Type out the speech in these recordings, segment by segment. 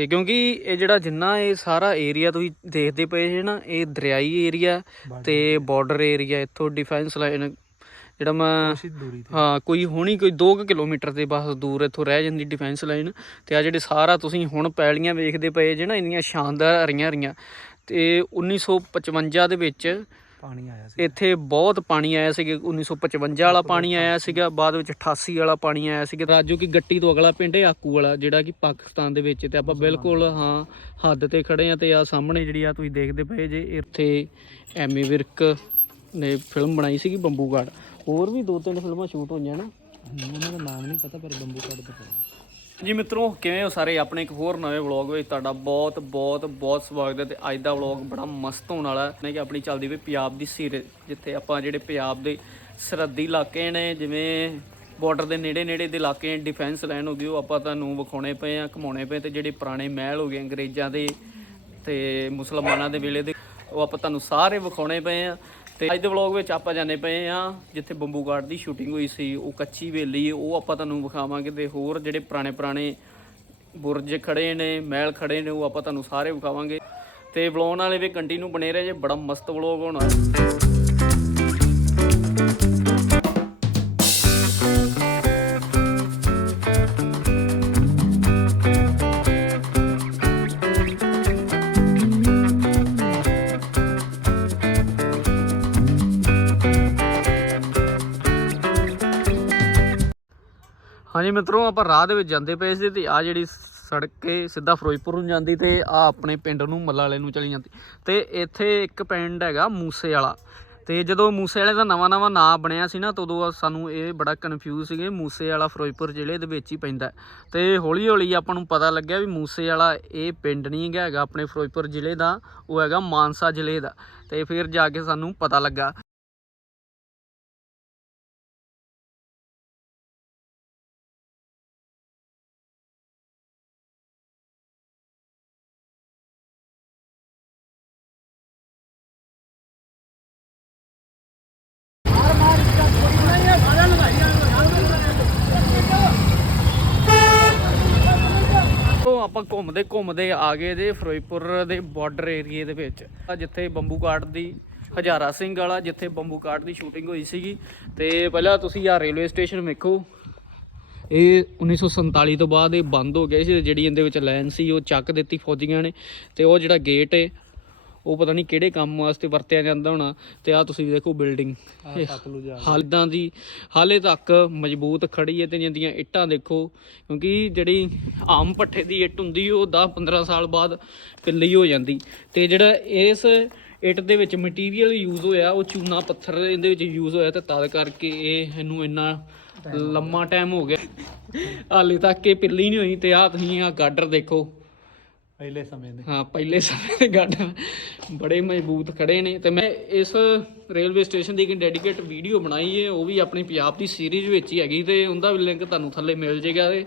ਤੇ ਕਿਉਂਕਿ ਇਹ ਜਿਹੜਾ ਜਿੰਨਾ ਇਹ ਸਾਰਾ ਏਰੀਆ ਤੁਸੀਂ ਦੇਖਦੇ ਪਏ ਜੇ ਨਾ ਇਹ ਦਰਿਆਈ ਏਰੀਆ ਤੇ ਬਾਰਡਰ ਏਰੀਆ ਇੱਥੋਂ ਡਿਫੈਂਸ ਲਾਈਨ ਜਿਹੜਾ ਮੈਂ ਹਾਂ ਕੋਈ ਹੋਣੀ ਕੋਈ 2 ਕਿਲੋਮੀਟਰ ਦੇ ਬਸ ਦੂਰ ਇੱਥੋਂ ਰਹਿ ਜਾਂਦੀ ਡਿਫੈਂਸ ਲਾਈਨ ਤੇ ਆ ਜਿਹੜੇ ਸਾਰਾ ਤੁਸੀਂ ਹੁਣ ਪੈਲੀਆਂ ਵੇਖਦੇ ਪਏ ਜੇ ਨਾ ਇੰਨੀਆਂ ਸ਼ਾਨਦਾਰ ਹਰੀਆਂ ਹਰੀਆਂ ਤੇ 1955 ਦੇ ਵਿੱਚ ਪਾਣੀ ਆਇਆ ਸੀ ਇੱਥੇ ਬਹੁਤ ਪਾਣੀ ਆਇਆ ਸੀਗਾ 1955 ਵਾਲਾ ਪਾਣੀ ਆਇਆ ਸੀਗਾ ਬਾਅਦ ਵਿੱਚ 88 ਵਾਲਾ ਪਾਣੀ ਆਇਆ ਸੀਗਾ। ਰਾਜੋ ਕੀ ਗੱਟੀ ਤੋਂ ਅਗਲਾ ਪਿੰਡ ਹੈ? ਆਕੂ ਵਾਲਾ ਜਿਹੜਾ ਕਿ ਪਾਕਿਸਤਾਨ ਦੇ ਵਿੱਚ ਤੇ ਆਪਾਂ ਬਿਲਕੁਲ ਹਾਂ ਹੱਦ ਤੇ ਖੜੇ ਆ ਤੇ ਆ ਸਾਹਮਣੇ ਜਿਹੜੀ ਆ ਤੁਸੀਂ ਦੇਖਦੇ ਪਏ ਜੇ ਇੱਥੇ ਐਮੀ ਵਿਰਕ ਨੇ ਫਿਲਮ ਬਣਾਈ ਸੀਗੀ ਬੰਬੂਗੜ ਹੋਰ ਵੀ ਦੋ ਤਿੰਨ ਫਿਲਮਾਂ ਸ਼ੂਟ ਹੋਈਆਂ ਨਾ। ਉਹਨਾਂ ਦਾ ਨਾਮ ਨਹੀਂ ਪਤਾ ਪਰ ਬੰਬੂ ਕੱਢ ਦਾ ਪਤਾ ਜੀ ਮਿੱਤਰੋ, ਕਿਵੇਂ ਹੋ ਸਾਰੇ? ਆਪਣੇ ਇੱਕ ਹੋਰ ਨਵੇਂ ਵਲੌਗ ਵਿੱਚ ਤੁਹਾਡਾ ਬਹੁਤ ਬਹੁਤ ਬਹੁਤ ਸਵਾਗਤ ਹੈ ਤੇ ਅੱਜ ਦਾ ਵਲੌਗ ਬੜਾ ਮਸਤ ਹੋਣ ਵਾਲਾ ਹੈ। ਕਿ ਆਪਣੀ ਚੱਲਦੀ ਪਈ ਪੰਜਾਬ ਦੀ ਸੀਰੀਜ਼ ਜਿੱਥੇ ਆਪਾਂ ਜਿਹੜੇ ਪੰਜਾਬ ਦੇ ਸਰਹੱਦੀ ਇਲਾਕੇ ਨੇ, ਜਿਵੇਂ ਬਾਰਡਰ ਦੇ ਨੇੜੇ ਨੇੜੇ ਦੇ ਇਲਾਕੇ ਡਿਫੈਂਸ ਲਾਈਨ ਹੋ ਗਈ, ਉਹ ਆਪਾਂ ਤੁਹਾਨੂੰ ਵਿਖਾਉਣੇ ਪਏ ਆ ਘਮਾਉਣੇ ਪਏ ਤੇ ਜਿਹੜੇ ਪੁਰਾਣੇ ਮਹਿਲ ਹੋ ਗਏ ਅੰਗਰੇਜ਼ਾਂ ਦੇ ਤੇ ਮੁਸਲਮਾਨਾਂ ਦੇ ਵੇਲੇ ਦੇ, ਉਹ ਆਪਾਂ ਤੁਹਾਨੂੰ ਸਾਰੇ ਵਿਖਾਉਣੇ ਪਏ ਆ ਤੇ ਅੱਜ ਦੇ ਵਲੌਗ ਵਿੱਚ ਆਪਾਂ ਜਾਣੇ ਪਏ ਆ ਜਿੱਥੇ ਬੰਬੂ ਗਾਰਡ ਦੀ ਸ਼ੂਟਿੰਗ ਹੋਈ ਸੀ, ਉਹ ਕੱਚੀ ਵੇਲੀ, ਉਹ ਆਪਾਂ ਤੁਹਾਨੂੰ ਵਿਖਾਵਾਂਗੇ ਤੇ ਹੋਰ ਜਿਹੜੇ ਪੁਰਾਣੇ ਪੁਰਾਣੇ ਬੁਰਜ ਖੜੇ ਨੇ, ਮਹਿਲ ਖੜੇ ਨੇ, ਉਹ ਆਪਾਂ ਤੁਹਾਨੂੰ ਸਾਰੇ ਵਿਖਾਵਾਂਗੇ। ਤੇ ਵਲੌਗ ਵਾਲੇ ਵੀ ਕੰਟੀਨਿਊ ਬਣੇ ਰਹੇ ਜੇ, ਬੜਾ ਮਸਤ ਵਲੌਗ ਹੋਣਾ। ਹਾਂਜੀ ਮਿੱਤਰੋ, ਆਪਾਂ ਰਾਹ ਦੇ ਵਿੱਚ ਜਾਂਦੇ ਪਏ ਸੀ ਤੇ ਆ ਜਿਹੜੀ ਸੜਕ ਕੇ ਸਿੱਧਾ ਫਿਰੋਜ਼ਪੁਰ ਨੂੰ ਜਾਂਦੀ ਤੇ ਆ ਆਪਣੇ ਪਿੰਡ ਨੂੰ, ਮੱਲਾ ਵਾਲੇ ਨੂੰ ਚਲੀ ਜਾਂਦੀ। ਤੇ ਇੱਥੇ ਇੱਕ ਪਿੰਡ ਹੈਗਾ ਮੂਸੇ ਵਾਲਾ ਤੇ ਜਦੋਂ ਮੂਸੇ ਵਾਲੇ ਦਾ ਨਵਾਂ ਨਵਾਂ ਨਾਂ ਬਣਿਆ ਸੀ ਨਾ, ਤਦੋਂ ਸਾਨੂੰ ਇਹ ਬੜਾ ਕਨਫਿਊਜ਼ ਸੀਗੇ ਮੂਸੇ ਵਾਲਾ ਫਿਰੋਜ਼ਪੁਰ ਜ਼ਿਲ੍ਹੇ ਦੇ ਵਿੱਚ ਹੀ ਪੈਂਦਾ ਹੈ। ਤੇ ਹੌਲੀ ਹੌਲੀ ਆਪਾਂ ਨੂੰ ਪਤਾ ਲੱਗਿਆ ਵੀ ਮੂਸੇ ਵਾਲਾ ਇਹ ਪਿੰਡ ਨਹੀਂ ਹੈਗਾ ਹੈਗਾ, ਆਪਣੇ ਫਿਰੋਜ਼ਪੁਰ ਜ਼ਿਲ੍ਹੇ ਦਾ, ਉਹ ਹੈਗਾ ਮਾਨਸਾ ਜ਼ਿਲ੍ਹੇ ਦਾ। ਤੇ ਫਿਰ ਜਾ ਕੇ ਸਾਨੂੰ ਪਤਾ ਲੱਗਾ। ਆਪਾਂ ਘੁੰਮਦੇ ਘੁੰਮਦੇ ਆ ਗਏ ਜੇ ਫਿਰੋਜ਼ਪੁਰ ਦੇ ਬਾਰਡਰ ਏਰੀਏ ਦੇ ਵਿੱਚ ਜਿੱਥੇ ਬੰਬੂ ਕਾਟ ਦੀ ਹਜ਼ਾਰਾ ਸਿੰਘ ਵਾਲਾ, ਜਿੱਥੇ ਬੰਬੂ ਕਾਟ ਦੀ ਸ਼ੂਟਿੰਗ ਹੋਈ ਸੀਗੀ। ਤੇ ਪਹਿਲਾਂ ਤੁਸੀਂ ਆ ਰੇਲਵੇ ਸਟੇਸ਼ਨ ਵੇਖੋ। ਇਹ 1947 ਤੋਂ ਬਾਅਦ ਇਹ ਬੰਦ ਹੋ ਗਿਆ ਸੀ, ਜਿਹੜੀ ਇਹਦੇ ਵਿੱਚ ਲਾਈਨ ਸੀ, ਉਹ ਚੱਕ ਦਿੱਤੀ ਫੌਜੀਆਂ ਨੇ, ਤੇ ਉਹ ਜਿਹੜਾ ਗੇਟ ਹੈ ਉਹ ਪਤਾ ਨਹੀਂ ਕਿਹੜੇ ਕੰਮ ਵਾਸਤੇ ਵਰਤਿਆ ਜਾਂਦਾ ਹੋਣਾ ਤੇ ਆ ਤੁਸੀਂ ਦੇਖੋ ਬਿਲਡਿੰਗ। ਹਾਲਦਾਂ ਦੀ ਹਾਲੇ ਤੱਕ ਮਜ਼ਬੂਤ ਖੜੀ ਹੈ ਤੇ ਜਿੰਦੀਆਂ ਇੱਟਾਂ ਦੇਖੋ ਕਿਉਂਕਿ ਜਿਹੜੀ ਆਮ ਪੱਠੇ ਦੀ ਇੱਟ ਹੁੰਦੀ ਉਹ 10-15 ਸਾਲ ਬਾਅਦ ਪਿੱਲੀ ਹੋ ਜਾਂਦੀ। ਤੇ ਜਿਹੜਾ ਇਸ ਇੱਟ ਦੇ ਵਿੱਚ ਮਟੀਰੀਅਲ ਯੂਜ਼ ਹੋਇਆ ਉਹ ਚੂਨਾ ਪੱਥਰ ਇਹਦੇ ਵਿੱਚ ਯੂਜ਼ ਹੋਇਆ ਤੇ ਤਦ ਕਰਕੇ ਇਹ ਇਹਨੂੰ ਇੰਨਾ ਲੰਮਾ ਟਾਈਮ ਹੋ ਗਿਆ। ਹਾਲੇ ਤੱਕ ਇਹ ਪਿੱਲੀ ਨਹੀਂ ਹੋਈ ਤੇ ਆ ਤੁਸੀਂ ਆ ਗਾਡਰ ਦੇਖੋ। ਪਹਿਲੇ ਸਮੇਂ ਦੇ। ਹਾਂ, ਪਹਿਲੇ ਸਮੇਂ ਦੇ ਗਾਰਡਨ ਬੜੇ ਮਜ਼ਬੂਤ ਖੜੇ ਨੇ। ਤੇ ਮੈਂ ਇਸ ਰੇਲਵੇ ਸਟੇਸ਼ਨ ਦੀ ਇੱਕ ਡੈਡੀਕੇਟ ਵੀਡੀਓ ਬਣਾਈ ਹੈ ਉਹ ਵੀ ਆਪਣੀ ਪੰਜਾਬ ਦੀ ਸੀਰੀਜ਼ ਵਿੱਚ ਹੀ ਹੈਗੀ ਤੇ ਉਹਦਾ ਵੀ ਲਿੰਕ ਤੁਹਾਨੂੰ ਥੱਲੇ ਮਿਲ ਜੇਗਾ ਤੇ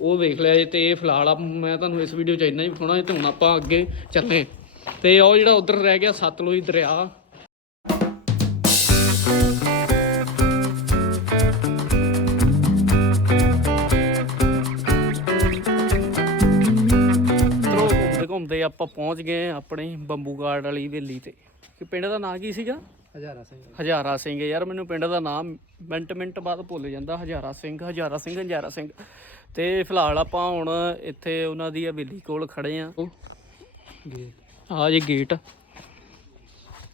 ਉਹ ਵੇਖ ਲਿਆ ਜੇ ਤੇ ਇਹ ਫਿਲਹਾਲ ਆ- ਮੈਂ ਤੁਹਾਨੂੰ ਇਸ ਵੀਡੀਓ 'ਚ ਇੰਨਾ ਹੀ ਵਿਖਾਉਣਾ ਹੈ ਤੇ ਹੁਣ ਆਪਾਂ ਅੱਗੇ ਚੱਲੇ। ਤੇ ਉਹ ਜਿਹੜਾ ਉਧਰ ਰਹਿ ਗਿਆ ਸਤਲੁਜ ਦਰਿਆ ਘੁੰਮਦੇ ਆਪਾਂ ਪਹੁੰਚ ਗਏ ਆਪਣੇ ਬੰਬੂ ਗਾਰਡ ਵਾਲੀ ਹਵੇਲੀ ਤੇ। ਕਿ ਪਿੰਡ ਦਾ ਨਾਂ ਕੀ ਸੀਗਾ? ਹਜ਼ਾਰਾ ਸਿੰਘ। ਹਜ਼ਾਰਾ ਸਿੰਘ ਯਾਰ ਮੈਨੂੰ ਪਿੰਡ ਦਾ ਨਾਮ ਮਿੰਟ ਮਿੰਟ ਬਾਅਦ ਭੁੱਲ ਜਾਂਦਾ। ਹਜ਼ਾਰਾ ਸਿੰਘ ਹਜ਼ਾਰਾ ਸਿੰਘ ਹਜ਼ਾਰਾ ਸਿੰਘ। ਤੇ ਫਿਲਹਾਲ ਆਪਾਂ ਹੁਣ ਇੱਥੇ ਉਹਨਾਂ ਦੀ ਹਵੇਲੀ ਕੋਲ ਖੜੇ ਆ ਆ ਜੇ ਗੇਟ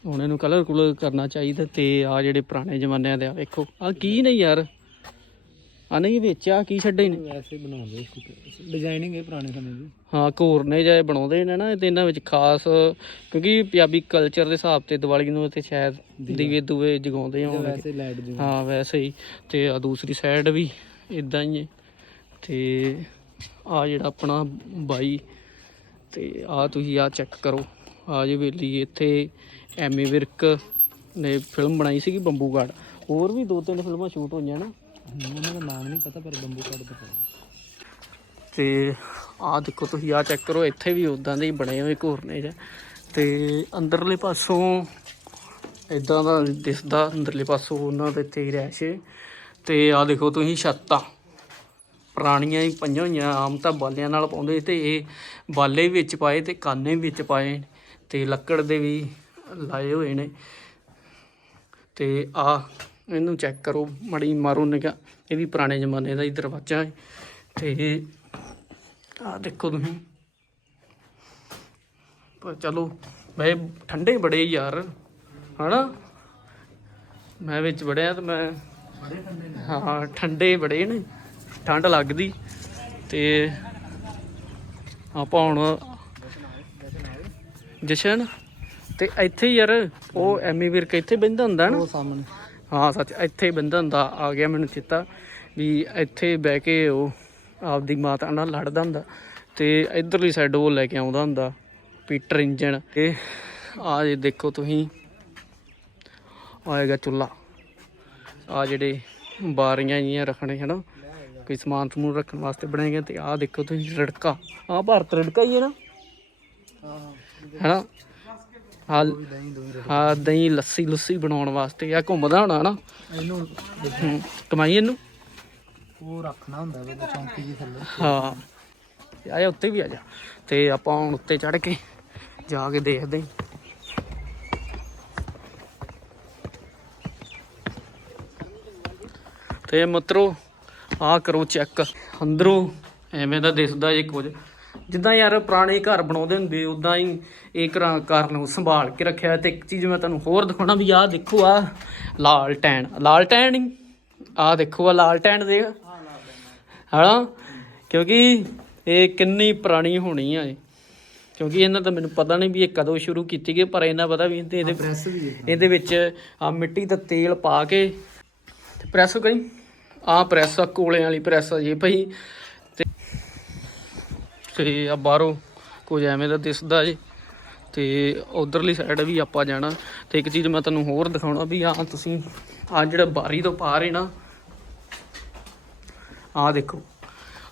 ਹੁਣ ਇਹਨੂੰ ਕਲਰ ਕੁਲਰ ਕਰਨਾ ਚਾਹੀਦਾ ਤੇ ਆ ਜਿਹੜੇ ਪੁਰਾਣੇ ਜ਼ਮਾਨਿਆਂ ਦੇ ਆ ਵੇਖੋ। ਆ ਕੀ ਨੇ ਯਾਰ? ਆ ਨਹੀਂ ਵਿੱਚ ਆ ਕੀ ਛੱਡੇ ਨੇ? ਵੈਸੇ ਬਣਾਉਂਦੇ ਸੀ ਡਿਜ਼ਾਈਨਿੰਗ ਹੈ ਪੁਰਾਣੇ ਸਮੇਂ ਦੀ। ਹਾਂ ਘੋਰਨੇ ਜਾਏ ਬਣਾਉਂਦੇ ਨੇ ਨਾ ਤੇ ਇਹਨਾਂ ਵਿੱਚ ਖਾਸ ਕਿਉਂਕਿ ਪੰਜਾਬੀ ਕਲਚਰ ਦੇ ਹਿਸਾਬ ਤੇ ਦੀਵਾਲੀ ਨੂੰ ਤੇ ਸ਼ਾਇਦ ਦੀਵੇ। ਦੂਵੇ ਜਗਾਉਂਦੇ ਵੈਸੇ ਲਾਈਟ ਜਿਵੇਂ ਹਾਂ ਵੈਸੇ ਹੀ। ਤੇ ਆ ਦੂਸਰੀ ਸਾਈਡ ਵੀ ਇਦਾਂ ਹੀ ਹੈ। ਤੇ ਆ ਜਿਹੜਾ ਆਪਣਾ ਬਾਈ ਤੇ ਆ ਤੁਸੀਂ ਆ ਚੈੱਕ ਕਰੋ। ਆ ਜੇ ਵੇਲੀ ਇੱਥੇ ਐਮੀ ਵਿਰਕ ਨੇ ਫਿਲਮ ਬਣਾਈ ਸੀਗੀ ਬੰਬੂਗੜ ਹੋਰ ਵੀ ਦੋ ਤਿੰਨ ਫਿਲਮਾਂ ਸ਼ੂਟ ਹੋਈਆਂ ਨਾ। ਉਹਨਾਂ ਦਾ ਨਾਮ ਨਹੀਂ ਪਤਾ, ਪਰ ਬੰਬੂ ਕੱਢ ਪਤਾ ਤੇ ਆ ਦੇਖੋ ਤੁਸੀਂ ਆਹ ਚੈੱਕ ਕਰੋ, ਇੱਥੇ ਵੀ ਉਦਾਂ ਦੇ ਹੀ ਬਣੇ ਹੋਏ ਘੋਰਨੇ ਚ ਤੇ ਅੰਦਰਲੇ ਪਾਸੋਂ ਇਦਾਂ ਦਾ ਦਿਸਦਾ, ਅੰਦਰਲੇ ਪਾਸੋਂ ਉਹਨਾਂ ਦੇ ਤੇ ਰਹਿਸ਼ ਤੇ ਆਹ ਦੇਖੋ ਤੁਸੀਂ ਛੱਤਾਂ। ਪੁਰਾਣੀਆਂ ਹੀ ਪਈਆਂ ਹੋਈਆਂ, ਆਮ ਤਾਂ ਬਾਲਿਆਂ ਨਾਲ ਪਾਉਂਦੇ ਤੇ ਇਹ ਬਾਲੇ ਵੀ ਵਿੱਚ ਪਾਏ ਤੇ ਕਾਨੇ ਵੀ ਵਿੱਚ ਪਾਏ ਤੇ ਲੱਕੜ ਦੇ ਵੀ ਲਾਏ ਹੋਏ ਨੇ। ਤੇ ਆ ਇਹਨੂੰ ਚੈੱਕ ਕਰੋ ਮੜੀ ਮਾਰੋ ਨਿਗਾ ਇਹ ਵੀ ਪੁਰਾਣੇ ਜ਼ਮਾਨੇ ਦਾ ਹੀ ਦਰਵਾਜ਼ਾ ਹੈ। ਤੇ ਆ ਦੇਖੋ ਤੁਸੀਂ। ਪਰ ਚਲੋ ਮੈਂ ਠੰਡੇ ਬੜੇ ਯਾਰ ਹਨਾ? ਮੈਂ ਵਿੱਚ ਵੜਿਆ ਤੇ ਮੈਂ ਹਾਂ ਠੰਡੇ ਬੜੇ ਨੇ ਠੰਡ ਲੱਗਦੀ। ਤੇ ਆਪਾਂ ਹੁਣ ਜਸ਼ਨ ਤੇ ਇੱਥੇ ਯਾਰ ਉਹ ਐਮੀ ਵੀਰ ਇੱਥੇ ਬੰਦਾ ਹੁੰਦਾ ਨਾ? ਉਹ ਸਾਹਮਣੇ। ਹਾਂ ਸੱਚ ਇੱਥੇ ਬੰਦਾ ਹੁੰਦਾ ਆ ਗਿਆ ਮੈਨੂੰ ਚੇਤਾ ਵੀ ਇੱਥੇ ਬਹਿ ਕੇ ਉਹ ਆਪਦੀ ਮਾਤਾ ਨਾਲ ਲੜਦਾ ਹੁੰਦਾ ਤੇ ਇਧਰਲੀ ਸਾਈਡ ਉਹ ਲੈ ਕੇ ਆਉਂਦਾ ਹੁੰਦਾ ਪੀਟਰ ਇੰਜਨ ਇਹ ਆ ਜੇ ਦੇਖੋ ਤੁਸੀਂ ਆਏਗਾ ਚੁੱਲਾ ਆ ਜਿਹੜੇ ਬਾਰੀਆਂ ਜੀਆਂ ਰੱਖਣੇ ਹਨਾ? ਕੋਈ ਸਮਾਨ ਸਮੂਨ ਰੱਖਣ ਵਾਸਤੇ ਬਣਾਏ ਗਏ ਤੇ ਆਹ ਦੇਖੋ ਤੁਸੀਂ ਰੜਕਾ। ਆ ਭਾਰਤ ਰੜਕਾ ਹੀ ਹੈ ਨਾ? ਹਾਂ ਹਾਂ। ਹਨਾ? ਆ ਦਹੀਂ ਦੂਰ ਆ ਦਹੀਂ ਲੱਸੀ ਲੁੱਸੀ ਬਣਾਉਣ ਵਾਸਤੇ ਆ ਘੁੰਮਦਾ ਹੋਣਾ ਨਾ। ਇਹਨੂੰ ਹੂੰ, ਕਮਾਈ ਇਹਨੂੰ? ਉਹ ਰੱਖਣਾ ਹੁੰਦਾ ਵੇ ਚੌਂਕੀ ਜੀ ਥੱਲੇ। ਹਾਂ ਤੇ ਆ ਜਾ ਉੱਤੇ ਵੀ ਆ ਜਾ। ਤੇ ਆਪਾਂ ਹੁਣ ਉੱਤੇ ਚੜ ਕੇ ਜਾ ਕੇ ਦੇਖਦੇ ਹਾਂ। ਤੇ ਮਿੱਤਰੋ ਆ ਕਰੋ ਚੈੱਕ। ਅੰਦਰੋਂ ਐਵੇਂ ਦਾ ਦਿਸਦਾ ਜੇ ਕੁਝ। ਜਿੱਦਾਂ ਯਾਰ ਪੁਰਾਣੇ ਘਰ ਬਣਾਉਂਦੇ ਹੁੰਦੇ ਉਦਾਂ ਹੀ ਇਹ ਘਰਾਂ ਘਰ ਨੂੰ ਸੰਭਾਲ ਕੇ ਰੱਖਿਆ। ਤੇ ਇੱਕ ਚੀਜ਼ ਮੈਂ ਤੁਹਾਨੂੰ ਹੋਰ ਦਿਖਾਉਣਾ ਵੀ ਆਹ ਦੇਖੋ ਆ ਲਾਲ ਟੈਨ ਲਾਲ ਟੈਨ ਹੀ ਆਹ ਦੇਖੋ ਆ ਲਾਲ ਟੈਨ ਦੇਖ ਹਨਾ ਕਿਉਂਕਿ ਇਹ ਕਿੰਨੀ ਪੁਰਾਣੀ ਹੋਣੀ ਆ ਇਹ। ਕਿਉਂਕਿ ਇਹਨਾਂ ਤਾਂ ਮੈਨੂੰ ਪਤਾ ਨਹੀਂ ਵੀ ਇਹ ਕਦੋਂ ਸ਼ੁਰੂ ਕੀਤੀ ਗਈ ਪਰ ਇਹਨਾਂ ਪਤਾ ਵੀ ਇਹਦੇ ਇਹਦੇ ਪ੍ਰੈਸ ਵੀ ਇਹਦੇ ਵਿੱਚ ਆ ਮਿੱਟੀ ਦਾ ਤੇਲ ਪਾ ਕੇ ਪ੍ਰੈਸ ਕਰੀ। ਆ ਪ੍ਰੈਸ ਆ ਕੋਲਿਆਂ ਵਾਲੀ ਪ੍ਰੈਸ ਆ ਜੀ ਭਈ। ਤੇ ਆ ਬਾਹਰੋਂ ਕੁਝ ਐਵੇਂ ਦਾ ਦਿਸਦਾ ਜੀ ਤੇ ਉਧਰਲੀ ਸਾਈਡ ਵੀ ਆਪਾਂ ਜਾਣਾ। ਤੇ ਇੱਕ ਚੀਜ਼ ਮੈਂ ਤੁਹਾਨੂੰ ਹੋਰ ਦਿਖਾਉਣਾ ਵੀ ਆ, ਤੁਸੀਂ ਆ ਜਿਹੜਾ ਬਾਰੀ ਤੋਂ ਪਾਰ ਹੈ ਨਾ, ਆ ਦੇਖੋ।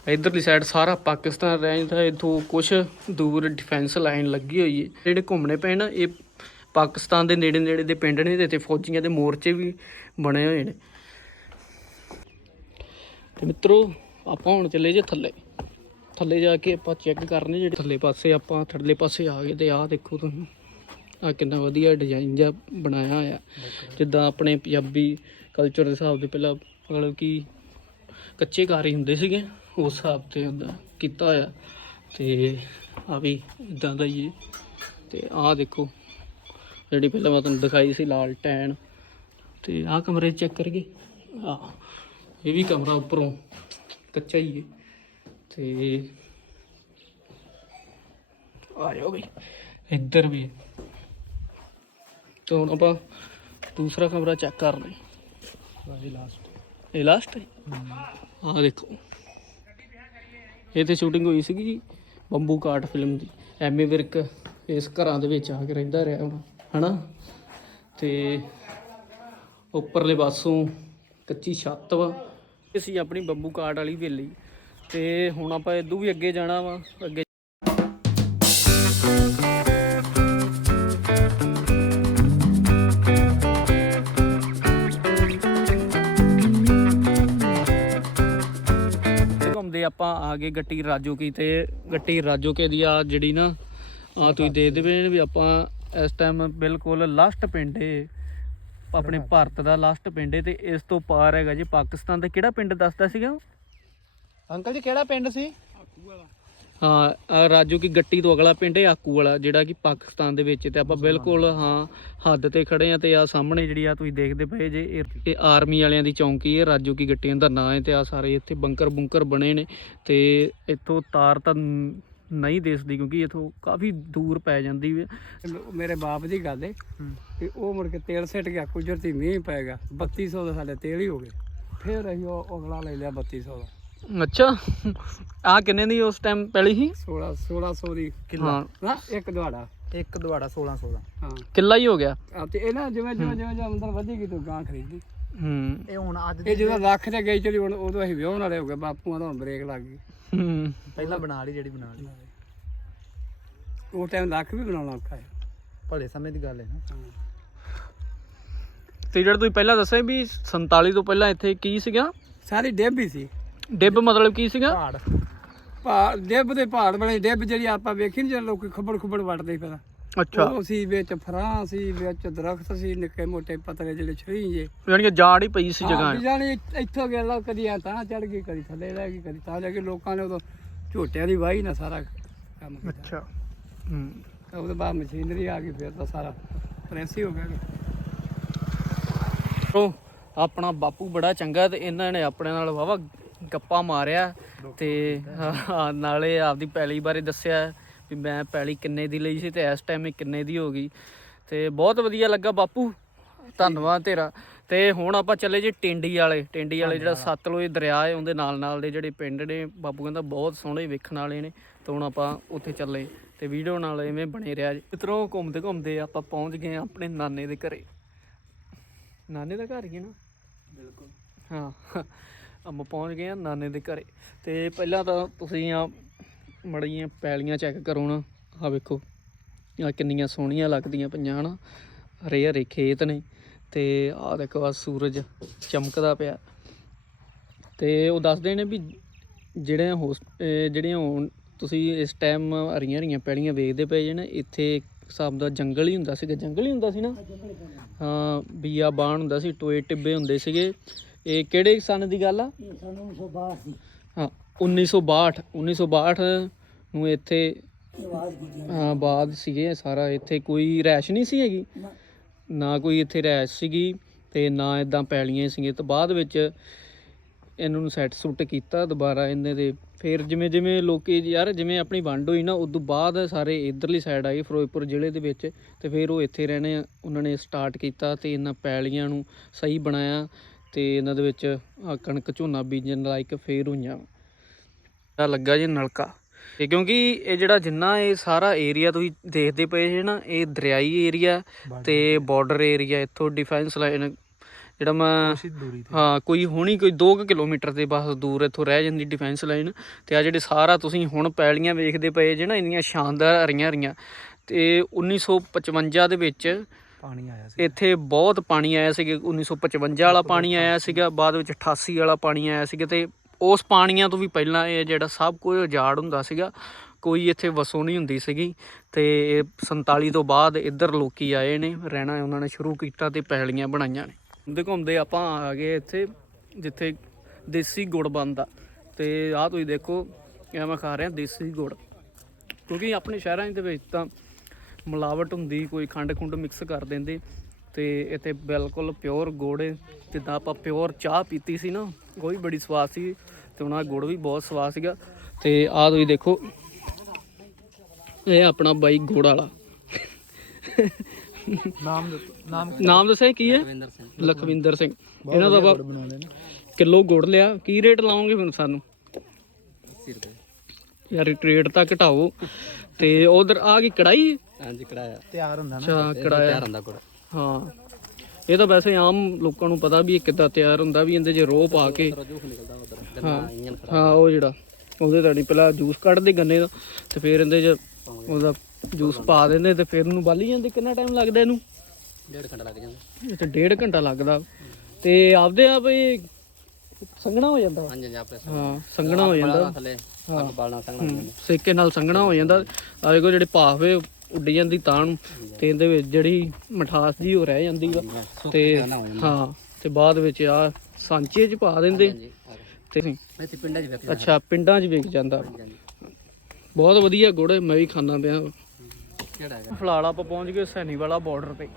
ਇਧਰਲੀ ਸਾਈਡ ਸਾਰਾ ਪਾਕਿਸਤਾਨ ਰਹਿੰਦਾ ਇਥੋਂ ਕੁਝ ਦੂਰ ਡਿਫੈਂਸ ਲਾਈਨ ਲੱਗੀ ਹੋਈ ਹੈ ਜਿਹੜੇ ਘੁੰਮਣੇ ਪਏ ਨਾ, ਇਹ ਪਾਕਿਸਤਾਨ ਦੇ ਨੇੜੇ ਨੇੜੇ ਦੇ ਪਿੰਡ ਨੇ ਤੇ ਫੌਜੀਆਂ ਦੇ ਮੋਰਚੇ ਵੀ ਬਣੇ ਹੋਏ ਨੇ। ਤੇ ਮਿੱਤਰੋ, ਆਪਾਂ ਹੁਣ ਚੱਲੇ ਜੇ ਥੱਲੇ। ਥੱਲੇ ਜਾ ਕੇ ਆਪਾਂ ਚੈੱਕ ਕਰਨੇ ਜਿਹੜੇ ਥੱਲੇ ਪਾਸੇ ਆਪਾਂ, ਥੱਲੇ ਪਾਸੇ ਆ ਗਏ ਤੇ ਆਹ ਦੇਖੋ ਤੁਸੀਂ। ਆ ਕਿੰਨਾ ਵਧੀਆ ਡਿਜ਼ਾਈਨ ਜਿਹਾ ਬਣਾਇਆ ਹੋਇਆ। ਜਿੱਦਾਂ ਆਪਣੇ ਪੰਜਾਬੀ ਕਲਚਰ ਦੇ ਹਿਸਾਬ ਦੇ ਪਹਿਲਾਂ ਮਤਲਬ ਕਿ ਕੱਚੇ ਘਰ ਹੀ ਹੁੰਦੇ ਸੀਗੇ, ਉਸ ਹਿਸਾਬ ਤੇ ਉਹਦਾ ਕੀਤਾ ਹੋਇਆ। ਤੇ ਆ ਵੀ ਇਦਾਂ ਦਾ ਹੀ ਹੈ। ਤੇ ਆਹ ਦੇਖੋ, ਜਿਹੜੀ ਪਹਿਲਾਂ ਮੈਂ ਤੁਹਾਨੂੰ ਦਿਖਾਈ ਸੀ ਲਾਲ ਟੈਨ। ਤੇ ਆਹ ਕਮਰੇ ਚੈੱਕ ਕਰੀਏ। ਆ ਇਹ ਵੀ ਕਮਰਾ ਉੱਪਰੋਂ ਕੱਚਾ ਹੀ ਹੈ। ਤੇ ਆ ਜਾਓ ਬਈ। ਇੱਧਰ ਵੀ। ਤੇ ਹੁਣ ਆਪਾਂ ਦੂਸਰਾ ਕਮਰਾ ਚੈੱਕ ਕਰਨਾ ਹੈ ਵਾਹੀ ਲਾਸਟ ਇਹ ਲਾਸਟ ਹੈ? ਆਹ ਦੇਖੋ। ਇਹ ਤੇ ਸ਼ੂਟਿੰਗ ਹੋਈ ਸੀਗੀ ਬੰਬੂ ਕਾਟ ਫਿਲਮ ਦੀ। ਐਮੀ ਵਿਰਕ ਇਸ ਘਰਾਂ ਦੇ ਵਿੱਚ ਆ ਕੇ ਰਹਿੰਦਾ ਰਿਹਾ ਹੁਣ ਹਨਾ? ਤੇ ਉੱਪਰਲੇ ਪਾਸੋਂ ਕੱਚੀ ਛੱਤ ਵਾ। ਅਸੀਂ ਆਪਣੀ ਬੰਬੂ ਕਾਟ ਵਾਲੀ ਵੇਲੀ ਤੇ ਹੁਣ ਆਪਾਂ ਇਦੋਂ ਵੀ ਅੱਗੇ ਜਾਣਾ ਵਾ ਅੱਗੇ ਘੁੰਮਦੇ ਆਪਾਂ ਆ ਗਏ ਗੱਟੀ ਰਾਜੋ ਕੀ ਤੇ ਗੱਟੀ ਰਾਜੋ ਕੇ ਦੀ ਆ ਜਿਹੜੀ ਨਾ ਆ ਤੁਸੀਂ ਦੇਖਦੇ ਪਏ ਨੇ ਵੀ ਆਪਾਂ ਇਸ ਟਾਈਮ ਬਿਲਕੁਲ ਲਾਸਟ ਪਿੰਡ ਏ ਆਪਣੇ ਭਾਰਤ ਦਾ ਲਾਸਟ ਪਿੰਡ ਏ ਤੇ ਇਸ ਤੋਂ ਪਾਰ ਹੈਗਾ ਜੀ ਪਾਕਿਸਤਾਨ ਦਾ ਕਿਹੜਾ ਪਿੰਡ ਦੱਸਦਾ ਸੀਗਾ? ਅੰਕਲ ਜੀ ਕਿਹੜਾ ਪਿੰਡ ਸੀ? ਹਾਂ ਆਹ ਰਾਜੋ ਕੀ ਗੱਟੀ ਤੋਂ ਅਗਲਾ ਪਿੰਡ ਹੈ ਆਕੂ ਵਾਲਾ ਜਿਹੜਾ ਕਿ ਪਾਕਿਸਤਾਨ ਦੇ ਵਿੱਚ ਤੇ ਆਪਾਂ ਬਿਲਕੁਲ ਹਾਂ ਹੱਦ ਤੇ ਖੜੇ ਆ ਤੇ ਆ ਸਾਹਮਣੇ ਜਿਹੜੀ ਆ ਤੁਸੀਂ ਦੇਖਦੇ ਪਏ ਜੇ ਇਹ- ਇਹ ਆਰਮੀ ਵਾਲਿਆਂ ਦੀ ਚੌਂਕੀ ਹੈ ਰਾਜੋ ਕੀ ਗੱਟੀਆਂ ਦਾ ਨਾਂ ਹੈ ਤੇ ਆ ਸਾਰੇ ਇੱਥੇ ਬੰਕਰ ਬੁੰਕਰ ਬਣੇ ਨੇ ਤੇ ਇੱਥੋਂ ਤਾਰ ਤਾਂ ਨ- ਨਹੀਂ ਦਿਸਦੀ ਕਿਉਂਕਿ ਇੱਥੋਂ ਕਾਫੀ ਦੂਰ ਪੈ ਜਾਂਦੀ ਹੈ ਮੇਰੇ ਬਾਪ ਦੀ ਗੱਲ ਏ। ਤੇ ਉਹ ਮੁੜ ਕੇ ਤੇਲ ਸਿੱਟ ਗਿਆ ਕੁਦਰਤੀ ਮੀਂਹ ਪੈਗਾ 3200 ਦਾ ਸਾਡੇ ਤੇਲ ਹੀ ਹੋ ਗਏ ਫਿਰ ਅਸੀਂ ਉਹ ਅਗਲਾ ਲੈ ਲਿਆ 3200 ਦਾ। ਅੱਛਾ। ਆ ਕਿੰਨੇ ਦੀ ਉਸ ਟਾਈਮ ਪਹਿਲੀ ਸੀ? 16 1600 ਦੀ ਹਾਂ। ਨਾ ਇੱਕ ਦਵਾੜਾ ਇੱਕ ਦਵਾੜਾ 1600 ਦਾ। ਹਾਂ। ਕਿੱਲਾ ਹੀ ਹੋ ਗਿਆ। ਆ ਤੇ ਇਹ ਨਾ ਜਿਵੇਂ ਜਿਵੇਂ ਜਿਵੇਂ ਜਿਵੇਂ ਅੰਦਰ ਵਧੇਗੀ ਤੂੰ ਗਾਂ ਖਰੀਦੀ। ਹੂੰ। ਇਹ ਹੁਣ ਅੱਜ ਇਹ ਜਦੋਂ ਲੱਖ ਤੇ ਗਈ ਚਲੀ ਹੁਣ ਉਦੋਂ ਅਸੀਂ ਵਿਆਹਣ ਵਾਲੇ ਹੋ ਗਏ ਬਾਪੂਆਂ ਦਾ ਹੁਣ ਬ੍ਰੇਕ ਲੱਗ ਗਈ। ਹੂੰ। ਪਹਿਲਾਂ ਬਣਾ ਲਈ ਜਿਹੜੀ ਬਣਾ ਲਈ। ਉਹ ਟਾਈਮ ਲੱਖ ਵੀ ਬਣਾਉਣਾ ਔਖਾ ਹੈ। ਭਲੇ ਸਮੇਂ ਦੀ ਗੱਲ ਹੈ ਨਾ। ਤੇ ਜਿਹੜਾ ਤੁਸੀਂ ਪਹਿਲਾਂ ਦੱਸਿਆ ਵੀ 47 ਤੋਂ ਪਹਿਲਾਂ ਇੱਥੇ ਕੀ ਸੀਗਾ? ਸਾਰੀ ਡੇਬੀ ਸੀ। ਡਿੱਬ ਮਤਲਬ ਕੀ ਸੀਗਾ? ਪਹਾੜ। ਪਹਾੜ ਡਿੱਬ ਦੇ ਪਹਾੜ ਬਣੇ ਡਿੱਬ ਜਿਹੜੀ ਆਪਾਂ ਵੇਖੀ ਨੀ ਜਦੋਂ ਲੋਕੀ ਖੱਬੜ ਖੁੱਬੜ ਵੱਟਦੇ ਫਿਰ। ਅੱਛਾ। ਉਹ ਸੀ ਵਿੱਚ ਫਰਾਂ ਸੀ ਵਿੱਚ ਦਰਖਤ ਸੀ ਨਿੱਕੇ ਮੋਟੇ ਪਤਲੇ ਜਿਹੜੇ ਛਰੀ ਜੇ। ਯਾਨੀ ਕਿ ਜਾੜ ਹੀ ਪਈ ਸੀ ਜਗ੍ਹਾ। ਜਾਣੀ ਇੱਥੋਂ ਗਿਆ ਲੋ ਕਦੀ ਆ ਤਾਂ ਚੜ ਗਈ ਕਦੀ ਥੱਲੇ ਰਹਿ ਗਈ ਕਦੀ ਤਾਂ ਜਾ ਕੇ ਲੋਕਾਂ ਨੇ ਉਦੋਂ ਝੋਟਿਆਂ ਦੀ ਵਾਹੀ ਨਾ ਸਾਰਾ ਕੰਮ ਕੀਤਾ। ਅੱਛਾ। ਹੂੰ। ਤਾਂ ਉਹਦੇ ਬਾਅਦ ਮਸ਼ੀਨਰੀ ਆ ਗਈ ਫਿਰ ਤਾਂ ਸਾਰਾ ਪ੍ਰੈਸ ਹੀ ਹੋ ਗਿਆ। ਉਹ ਆਪਣਾ ਬਾਪੂ ਬੜਾ ਚੰਗਾ ਤੇ ਇਹਨਾਂ ਨੇ ਆਪਣੇ ਨਾਲ ਵਾਵਾ ਗੱਪਾਂ ਮਾਰਿਆ ਤੇ ਹਾਂ, ਨਾਲੇ ਆਪਦੀ ਪੈਲੀ ਬਾਰੇ ਦੱਸਿਆ ਵੀ ਮੈਂ ਪੈਲੀ ਕਿੰਨੇ ਦੀ ਲਈ ਸੀ ਤੇ ਇਸ ਟਾਈਮ ਇਹ ਕਿੰਨੇ ਦੀ ਹੋ ਗਈ। ਤੇ ਬਹੁਤ ਵਧੀਆ ਲੱਗਾ ਬਾਪੂ। ਧੰਨਵਾਦ ਤੇਰਾ। ਤੇ ਹੁਣ ਆਪਾਂ ਚੱਲੇ ਜੀ ਟਿੰਡੀ ਵਾਲੇ। ਟਿੰਡੀ ਵਾਲੇ ਜਿਹੜਾ ਸਤਲੁਜ ਦਰਿਆ ਹੈ ਉਹਦੇ ਨਾਲ ਨਾਲ ਦੇ ਜਿਹੜੇ ਪਿੰਡ ਨੇ ਬਾਪੂ ਕਹਿੰਦਾ ਬਹੁਤ ਸੋਹਣੇ ਵੇਖਣ ਵਾਲੇ ਨੇ। ਤੇ ਹੁਣ ਆਪਾਂ ਉੱਥੇ ਚੱਲੇ ਤੇ ਵੀਡੀਓ ਨਾਲ ਐਵੇਂ ਬਣੇ ਰਿਹਾ ਜੀ। ਮਿੱਤਰੋ ਘੁੰਮਦੇ ਘੁੰਮਦੇ ਆਪਾਂ ਪਹੁੰਚ ਗਏ ਹਾਂ ਆਪਣੇ ਨਾਨੇ ਦੇ ਘਰੇ। ਨਾਨੇ ਦਾ ਘਰ ਹੀ ਹੈ ਨਾ? ਬਿਲਕੁਲ। ਹਾਂ। ਆਪਾਂ ਪਹੁੰਚ ਗਏ ਆ ਨਾਨੇ ਦੇ ਘਰੇ। ਤੇ ਪਹਿਲਾਂ ਤਾਂ ਤੁਸੀਂ ਆ ਮੜੀਆਂ ਪੈਲੀਆਂ ਚੈੱਕ ਕਰੋ ਨਾ। ਆ ਵੇਖੋ ਆ ਕਿੰਨੀਆਂ ਸੋਹਣੀਆਂ ਲੱਗਦੀਆਂ ਪਈਆਂ ਨਾ ਹਰੇ ਹਰੇ ਖੇਤ ਨੇ ਤੇ ਆ ਦੇਖੋ ਆ ਸੂਰਜ ਚਮਕਦਾ ਪਿਆ। ਤੇ ਉਹ ਦੱਸਦੇ ਨੇ ਵੀ ਜਿਹੜੇ ਹੋਸ ਜਿਹੜੀਆਂ ਹੁਣ ਤੁਸੀਂ ਇਸ ਟਾਈਮ ਹਰੀਆਂ ਹਰੀਆਂ ਪੈਲੀਆਂ ਵੇਖਦੇ ਪਏ ਜੇ ਨਾ, ਇੱਥੇ ਇੱਕ ਹਿਸਾਬ ਦਾ ਜੰਗਲ ਹੀ ਹੁੰਦਾ ਸੀਗਾ। ਜੰਗਲ ਹੀ ਹੁੰਦਾ ਸੀ ਨਾ? ਹਾਂ ਬੀਆ ਬਾਣ ਹੁੰਦਾ ਸੀ, ਟੋਏ ਟਿੱਬੇ ਹੁੰਦੇ ਸੀਗੇ। ਇਹ ਕਿਹੜੇ ਸਨ ਦੀ ਗੱਲ ਆ? ਹਾਂ 1962 1962 ਨੂੰ ਇੱਥੇ ਹਾਂ ਬਾਅਦ ਸੀਗੇ ਸਾਰਾ। ਇੱਥੇ ਕੋਈ ਰੈਸ਼ ਨਹੀਂ ਸੀ ਹੈਗੀ? ਨਾ। ਕੋਈ ਇੱਥੇ ਰੈਸ਼ ਸੀਗੀ ਤੇ ਨਾ ਇਦਾਂ ਪੈਲੀਆਂ ਸੀਗੀਆਂ। ਤੇ ਬਾਅਦ ਵਿੱਚ ਇਹਨਾਂ ਨੂੰ ਸੈੱਟ ਸੁੱਟ ਕੀਤਾ ਦੁਬਾਰਾ ਇਹਨੇ ਦੇ ਫਿਰ ਜਿਵੇਂ ਜਿਵੇਂ ਲੋਕੀ ਯਾਰ ਜਿਵੇਂ ਆਪਣੀ ਵੰਡ ਹੋਈ ਨਾ ਉਦੋਂ ਬਾਅਦ ਸਾਰੇ ਇਧਰਲੀ ਸਾਈਡ ਆਏ ਫਿਰੋਜ਼ਪੁਰ ਜ਼ਿਲ੍ਹੇ ਦੇ ਵਿੱਚ। ਤੇ ਫਿਰ ਉਹ ਇੱਥੇ ਰਹਿਣੇ ਉਹਨਾਂ ਨੇ ਸਟਾਰਟ ਕੀਤਾ ਤੇ ਇਹਨਾਂ ਪੈਲੀਆਂ ਨੂੰ ਸਹੀ ਬਣਾਇਆ। ਤੇ ਇਹਨਾਂ ਦੇ ਵਿੱਚ ਆਹ ਕਣਕ ਝੋਨਾ ਬੀਜਣ ਲਾਇਕ ਫੇਰ ਹੋਈਆਂ। ਆ ਲੱਗਾ ਜੀ ਨਲਕਾ। ਤੇ ਕਿਉਂਕਿ ਇਹ ਜਿਹੜਾ ਜਿੰਨਾ ਇਹ ਸਾਰਾ ਏਰੀਆ ਤੁਸੀਂ ਦੇਖਦੇ ਪਏ ਜੇ ਨਾ ਇਹ ਦਰਿਆਈ ਏਰੀਆ ਤੇ ਬਾਰਡਰ ਏਰੀਆ ਇੱਥੋਂ ਡਿਫੈਂਸ ਲਾਈਨ ਜਿਹੜਾ ਮੈਂ ਹਾਂ ਕੋਈ ਹੋਣੀ ਕੋਈ 2 ਕਿਲੋਮੀਟਰ ਦੇ ਬਸ ਦੂਰ ਇੱਥੋਂ ਰਹਿ ਜਾਂਦੀ ਡਿਫੈਂਸ ਲਾਈਨ ਤੇ ਆ ਜਿਹੜੇ ਸਾਰਾ ਤੁਸੀਂ ਹੁਣ ਪੈਲੀਆਂ ਵੇਖਦੇ ਪਏ ਜੇ ਨਾ ਇੰਨੀਆਂ ਸ਼ਾਨਦਾਰ ਹਰੀਆਂ ਹਰੀਆਂ ਤੇ 1955 ਦੇ ਵਿੱਚ ਪਾਣੀ ਆਇਆ ਸੀ ਇੱਥੇ ਬਹੁਤ ਪਾਣੀ ਆਇਆ ਸੀਗਾ 1955 ਵਾਲਾ ਪਾਣੀ ਆਇਆ ਸੀਗਾ। ਬਾਅਦ ਵਿੱਚ 88 ਵਾਲਾ ਪਾਣੀ ਆਇਆ ਸੀਗਾ ਤੇ ਉਸ ਪਾਣੀਆਂ ਤੋਂ ਵੀ ਪਹਿਲਾਂ ਇਹ ਜਿਹੜਾ ਸਭ ਕੁਝ ਉਜਾੜ ਹੁੰਦਾ ਸੀਗਾ ਕੋਈ ਇੱਥੇ ਵਸੋਂ ਨਹੀਂ ਹੁੰਦੀ ਸੀਗੀ ਤੇ ਇਹ 47 ਤੋਂ ਬਾਅਦ ਇੱਧਰ ਲੋਕੀ ਆਏ ਨੇ ਰਹਿਣਾ ਉਹਨਾਂ ਨੇ ਸ਼ੁਰੂ ਕੀਤਾ ਤੇ ਪੈਲੀਆਂ ਬਣਾਈਆਂ ਨੇ। ਘੁੰਮਦੇ ਘੁੰਮਦੇ ਆਪਾਂ ਆ ਗਏ ਇੱਥੇ ਜਿੱਥੇ ਦੇਸੀ ਗੁੜ ਬਣਦਾ। ਤੇ ਆਹ ਤੁਸੀਂ ਦੇਖੋ ਇਹ ਮੈਂ ਖਾ ਰਿਹਾ ਦੇਸੀ ਗੁੜ। ਕਿਉਂਕਿ ਆਪਣੇ ਸ਼ਹਿਰਾਂ ਦੇ ਵਿੱਚ ਤਾਂ ਮਿਲਾਵਟ ਹੁੰਦੀ ਕੋਈ ਖੰਡ ਖੁੰਡ ਮਿਕਸ ਕਰ ਦਿੰਦੇ। ਤੇ ਇੱਥੇ ਬਿਲਕੁਲ ਪਿਓਰ ਗੁੜ। ਜਿੱਦਾਂ ਆਪਾਂ ਪਿਓਰ ਚਾਹ ਪੀਤੀ ਸੀ ਨਾ ਉਹ ਵੀ ਬੜੀ ਸਵਾਦ ਸੀ ਤੇ ਉਹਨਾਂ ਦਾ ਗੁੜ ਵੀ ਬਹੁਤ ਸਵਾਦ ਸੀਗਾ। ਤੇ ਆਹ ਤੁਸੀਂ ਦੇਖੋ ਇਹ ਆਪਣਾ ਬਾਈ ਗੁੜ ਵਾਲਾ। ਨਾਮ ਦੱਸੋ ਨਾਮ ਨਾਮ ਦੱਸਿਆ ਕੀ ਹੈ? ਲਖਵਿੰਦਰ ਸਿੰਘ। ਇਹਨਾਂ ਦਾ ਵਾ- ਬਣਾਉਂਦੇ ਨੇ। ਕਿਲੋ ਗੁੜ ਲਿਆ। ਕੀ ਰੇਟ ਲਾਉਂਗੇ ਹੁਣ ਸਾਨੂੰ? ਯਾਰ ਰੇਟ ਤਾਂ ਘਟਾਓ। ਤੇ ਉਧਰ ਆ ਕੀ ਕੜਾਈ? ਹਾਂਜੀ ਕੜਾਇਆ ਤਿਆਰ ਹੁੰਦਾ ਨਾ। ਅੱਛਾ ਕੜਾਇਆ ਹੁੰਦਾ ਗੁੜ ਹਾਂ। ਇਹ ਤਾਂ ਵੈਸੇ ਆਮ ਲੋਕਾਂ ਨੂੰ ਪਤਾ ਵੀ ਇਹ ਕਿੱਦਾਂ ਤਿਆਰ ਹੁੰਦਾ ਵੀ ਇਹਦੇ 'ਚ ਰੋਹ ਪਾ ਕੇ। ਨਿਕਲਦਾ ਉਧਰ ਹਾਂ। ਹਾਂ ਉਹ ਜਿਹੜਾ। ਉਹਦੇ ਤਾਂ ਨਹੀਂ ਪਹਿਲਾਂ ਜੂਸ ਕੱਢਦੇ ਗੰਨੇ ਦਾ ਤੇ ਫਿਰ ਇਹਦੇ 'ਚ ਉਹਦਾ ਜੂਸ ਪਾ ਦਿੰਦੇ ਤੇ ਫਿਰ ਇਹਨੂੰ ਬਾਲੀ ਜਾਂਦੇ। ਕਿੰਨਾ ਟਾਈਮ ਲੱਗਦਾ ਇਹਨੂੰ? ਡੇਢ ਘੰਟਾ ਲੱਗ ਜਾਂਦਾ। ਇਹ ਤਾਂ ਡੇਢ ਘੰਟਾ ਲੱਗਦਾ। ਤੇ ਆਪਦੇ ਆਪ ਇਹ ਸੰਘਣਾ ਹੋ ਜਾਂਦਾ। ਹਾਂਜੀ ਹਾਂਜੀ ਆਪਣੇ ਹਾਂ ਸੰਘਣਾ ਹੋ ਜਾਂਦਾ। ਥੱਲੇ ਹਾਂ। ਬਾਲਣਾ ਸੰਗਣਾ ਹੂੰ, ਸੇਕੇ ਨਾਲ ਸੰਘਣਾ ਹੋ ਜਾਂਦਾ। ਆ ਦੇਖੋ ਜਿਹੜੇ ਭਾਫ ਉੱਡ ਜਾਂਦੀ ਤਾਂ ਨੂੰ ਤੇ ਇਹਦੇ ਵਿੱਚ ਜਿਹੜੀ ਮਠਾਸ ਜੀ ਉਹ ਰਹਿ ਜਾਂਦੀ ਵਾ ਤੇ ਹਾਂ ਤੇ ਬਾਅਦ ਵਿੱਚ ਆ ਸਾਂਚੇ 'ਚ ਪਾ ਦਿੰਦੇ। ਤੇ ਤੇ ਪਿੰਡਾਂ 'ਚ ਵੇਖ ਅੱਛਾ ਪਿੰਡਾਂ 'ਚ ਵਿਕ ਜਾਂਦਾ। ਬਹੁਤ ਵਧੀਆ ਗੁੜ ਮੈਂ ਵੀ ਖਾਣਾ ਪਿਆ। ਫਿਲਹਾਲ ਆਪਾਂ ਪਹੁੰਚ ਗਏ ਸੈਣੀ ਵਾਲਾ ਬਾਰਡਰ ਤੇ।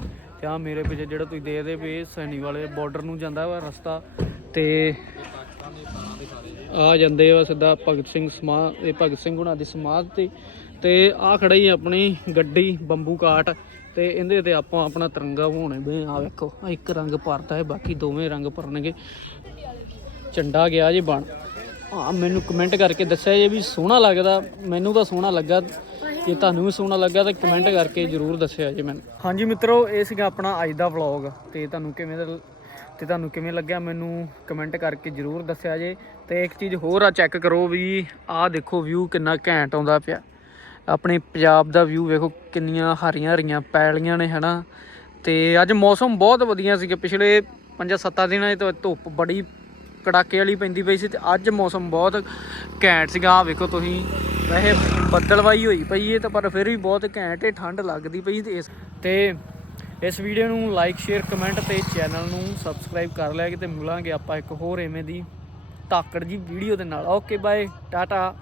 ਤੇ ਆ ਮੇਰੇ ਪਿੱਛੇ ਜਿਹੜਾ ਤੁਸੀਂ ਦੇਖਦੇ ਪਏ ਸੈਣੀ ਵਾਲੇ ਬਾਰਡਰ ਨੂੰ ਜਾਂਦਾ ਵਾ ਰਸਤਾ। ਤੇ ਆ ਜਾਂਦੇ ਆ ਸਿੱਧਾ ਭਗਤ ਸਿੰਘ ਸਮਾ ਇਹ ਭਗਤ ਸਿੰਘ ਹੁਣਾਂ ਦੀ ਸਮਾਧ ਤੇ। ਤੇ ਆ ਖੜੀ ਆਪਣੀ ਗੱਡੀ, ਬੰਬੂ ਕਾਟ। ਤੇ ਇਹਦੇ ਤੇ ਆਪਾਂ ਆਪਣਾ ਤਿਰੰਗਾ ਬਣਾਉਣੇ ਬਈ ਆ ਵੇਖੋ ਇੱਕ ਰੰਗ ਭਰਤਾ ਹੈ, ਬਾਕੀ ਦੋਵੇਂ ਰੰਗ ਭਰਨਗੇ। ਝੰਡਾ ਗਿਆ ਜੀ ਬਣ। ਆ ਮੈਨੂੰ ਕਮੈਂਟ ਕਰਕੇ ਦੱਸਿਆ ਜੇ ਵੀ ਸੋਹਣਾ ਲੱਗਦਾ, ਮੈਨੂੰ ਤਾਂ ਸੋਹਣਾ ਲੱਗਾ। ਜੇ ਤੁਹਾਨੂੰ ਵੀ ਸੋਹਣਾ ਲੱਗਾ ਤਾਂ ਕਮੈਂਟ ਕਰਕੇ ਜਰੂਰ ਦੱਸਿਆ ਜੇ ਮੈਨੂੰ। ਹਾਂਜੀ ਮਿੱਤਰੋ, ਇਹ ਸੀਗਾ ਆਪਣਾ ਅੱਜ ਦਾ ਵਲੌਗ ਤੇ ਤੁਹਾਨੂੰ ਕਿਵੇਂ ਦਾ ਤੇ ਤੁਹਾਨੂੰ ਕਿਵੇਂ ਲੱਗਿਆ ਮੈਨੂੰ ਕਮੈਂਟ ਕਰਕੇ ਜਰੂਰ ਦੱਸਿਆ ਜੇ। ਤੇ ਇੱਕ ਚੀਜ਼ ਹੋਰ ਆ ਚੈੱਕ ਕਰੋ ਵੀ ਆਹ ਦੇਖੋ ਵਿਊ ਕਿੰਨਾ ਘੈਂਟ ਆਉਂਦਾ ਪਿਆ। ਆਪਣੇ ਪੰਜਾਬ ਦਾ ਵਿਊ ਵੇਖੋ ਕਿੰਨੀਆਂ ਹਰੀਆਂ ਹਰੀਆਂ ਪੈਲੀਆਂ ਨੇ, ਹਨਾ? ਤੇ ਅੱਜ ਮੌਸਮ ਬਹੁਤ ਵਧੀਆ ਸੀਗਾ। ਪਿਛਲੇ 5-7 ਦਿਨਾਂ ਤੋਂ ਧੁੱਪ ਬੜੀ ਕੜਾਕੇ ਵਾਲੀ ਪੈਂਦੀ ਪਈ ਸੀ ਤੇ ਅੱਜ ਮੌਸਮ ਬਹੁਤ ਘੈਂਟ ਸੀਗਾ। ਆਹ ਵੇਖੋ ਤੁਸੀਂ, ਵੈਸੇ ਬੱਦਲਵਾਈ ਹੋਈ ਪਈ ਹੈ ਤਾਂ ਪਰ ਫਿਰ ਵੀ ਬਹੁਤ ਘੈਂਟ ਤੇ ਠੰਡ ਲੱਗਦੀ ਪਈ ਤੇ ਇਸ ਤੇ ਇਸ ਵੀਡੀਓ ਨੂੰ ਲਾਈਕ ਸ਼ੇਅਰ ਕਮੈਂਟ ਤੇ ਚੈਨਲ ਨੂੰ ਸਬਸਕ੍ਰਾਈਬ ਕਰ ਲਿਆ ਕਿਤੇ ਮਿਲਾਂਗੇ ਆਪਾਂ ਇੱਕ ਹੋਰ ਐਵੇਂ ਦੀ ਤਾਕੜ ਜੀ ਵੀਡੀਓ ਦੇ ਨਾਲ। Okay bye Tata